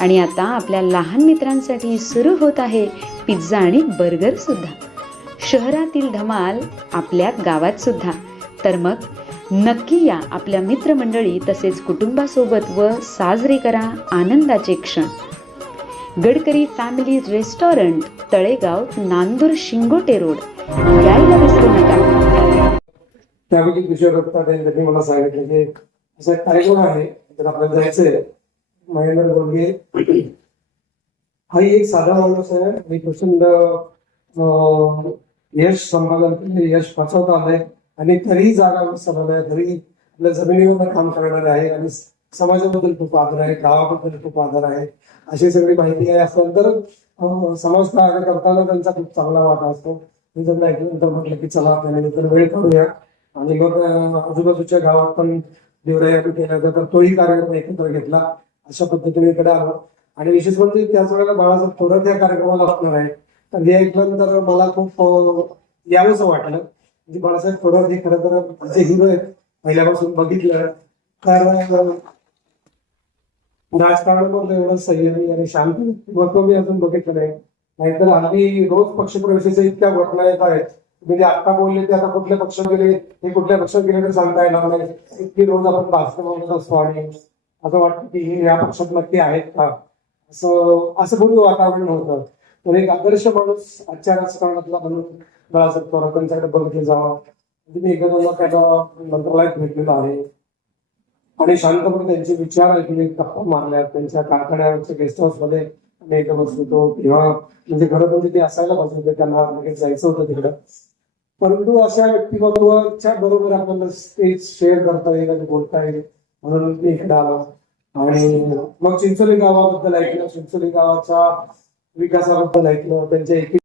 आणि आता आपल्या लहान मित्रांसाठी सुरू होत आहे पिझ्झा आणि बर्गर सुद्धा. शहरातील धमाल आपल्या गावात सुद्धा. तर मग नक्की या आपल्या मित्रमंडळी तसेच कुटुंबासोबत व साजरे करा आनंदाचे क्षण. Gadkari family restaurant Talegaon Nandur Shingote road. यायला विसरू नका. त्यापैकी किशोर मला सांगितलं की असा एक कार्यक्रम आहे तर आपल्याला जायचंय. महेंद्र गोडगे हा एक साधा माणूस आहे. आणि प्रचंड यश संपादन यश पचवता आलंय. आणि तरीही जागा चालवलाय तरी आपल्या जमिनीवर काम करणार आहे. आणि समाजाबद्दल खूप आदर आहे. गावाबद्दल खूप आदर आहे. अशी सगळी माहिती आहे. असल्यानंतर तर समाज कार्य करताना त्यांचा खूप चांगला वाटा असतो. मी त्यांना ऐकल्यानंतर म्हटलं की चला त्यानंतर वेळ करूया आणि मग आजूबाजूच्या गावात पण देवराया केला तर तोही कार्यक्रम एकत्र घेतला. अशा पद्धतीने इकडे आलो. आणि विशेष म्हणजे त्याच वेळेला बाळासाहेब थोडं त्या कार्यक्रमाला असणार आहे तर हे ऐकल्यानंतर मला खूप यावंसं वाटलं. म्हणजे बाळासाहेब थोडं हे खरं तर जे हिरो आहेत पहिल्यापासून बघितलं. तर राजकारणामध्ये एवढं संयमी आणि शांत महत्त्व मी अजून बघितलं नाही. नाहीतर आम्ही रोज पक्षप्रवेशाच्या इतक्या घटना येत आहेत म्हणजे आता बोलले ते आता कुठल्या पक्षात गेले हे कुठल्या पक्षात गेले तर सांगता येणार नाही. इतकी रोज आपण भाषण म्हणत असतो आणि असं वाटतं की हे या पक्षात नक्की आहेत का? असं असं बोलू वातावरण होतं. तर एक आदर्श माणूस आजच्या राजकारणातला म्हणून बाळासाहेब थोरात बघितलं जावं. म्हणजे मी एकदा त्याला मंत्रालयात भेटलेलो आहे. आणि शांतपणे त्यांचे विचार ऐकले गप्पा मारल्यात त्यांच्या कारखान्याच्या गेस्ट हाऊसमध्ये आम्ही एकदा बसलो होतो किंवा म्हणजे खरं म्हणजे ते असायला पाहिजे होते. त्यांना लगेच जायचं होतं तिकडं. परंतु अशा व्यक्तिमत्वाच्या बरोबर आपल्याला ते शेअर करता येईल आणि बोलता येईल. म्हणून मी इकडे आलो. आणि मग चिंचोली गावाबद्दल ऐकलं. चिंचोली गावाच्या विकासाबद्दल ऐकलं. त्यांच्या